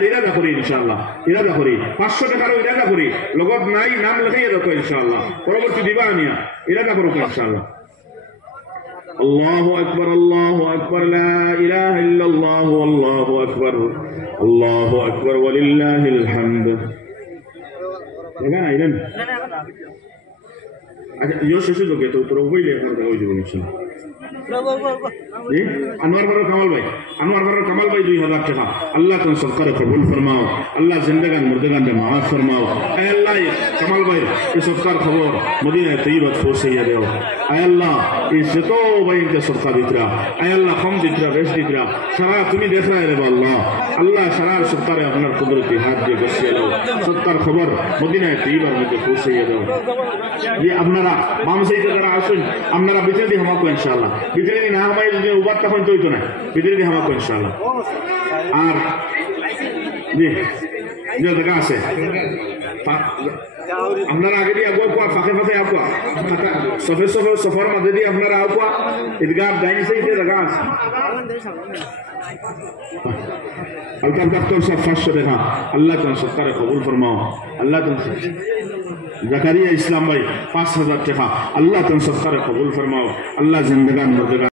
আর ইরাদা করি ইনশাআল্লাহ, ইরাদা করি 500 টাকারও ইরাদা করি, লগত নাই নাম লেখাইয়া দেখো ইনশাআল্লাহ, পরবর্তী দিবা আনিয়া ইরাদা করো ইনশাআল্লাহ। আল্লাহু আকবার, আল্লাহু আকবার, লা ইলাহা ইল্লাল্লাহ, আল্লাহু আকবার, আল্লাহু আকবার, ওয়ালিল্লাহিল হামদ। আইলেন আচ্ছা, ইয়ো শেষে তো তো তোর হইলে এখন দেখা হয়ে যাবে ইনশাআল্লাহ। আনোয়ার বাড়ার কামাল ভাই, আনোয়ার বাড়ার কামাল ভাই 2000 টাকা। আল্লাহ তুমি সরকারে কবুল ফরমাও, আল্লাহ জিন্দেগান মুর্দেগান রে মাফ ফরমাও। আয় আল্লাহ কামাল ভাই এই সরকার খবর মদিনা তৈয়বা পৌঁছাইয়া দেও। আয় আল্লাহ এই যত ভাইকে সরকার দিতরা, আয় আল্লাহ কম দিতরা বেশ দিতরা সারা তুমি দেখ রে আল্লাহ, আল্লাহ সারা সরকারে আপনার কুদরতি হাত দিয়ে বসিয়ে দাও, সরকার খবর মদিনা তৈয়বার মধ্যে পৌঁছাইয়া দাও। যে আপনারা বাম সাইডে যারা আসুন আপনারা ভিতরে দিয়ে হামাকো ইনশাআল্লাহ, ভিতরে না হামাই যদি উবার তখন তো হইতো না, ভিতরে দিয়ে হামাকো ইনশাআল্লাহ। আর জি যে দেখা আছে আপনারা আগে দিয়ে আগুয়া কোয়া ফাঁকে ফাঁকে আগুয়া সফে সফে সফর মধ্যে দিয়ে আপনারা আগুয়া ঈদগাহ ডাইন সাইডে দেখা আছে হালকা হালকা তো সব 500 টাকা। আল্লাহ তুমি সরকারে কবুল ফরমাও, আল্লাহ তুমি জাকারিয়া ইসলাম ভাই 5000 টাকা। আল্লাহ তুমি সরকারে কবুল ফরমাও, আল্লাহ জিন্দেগান মুর্দেগান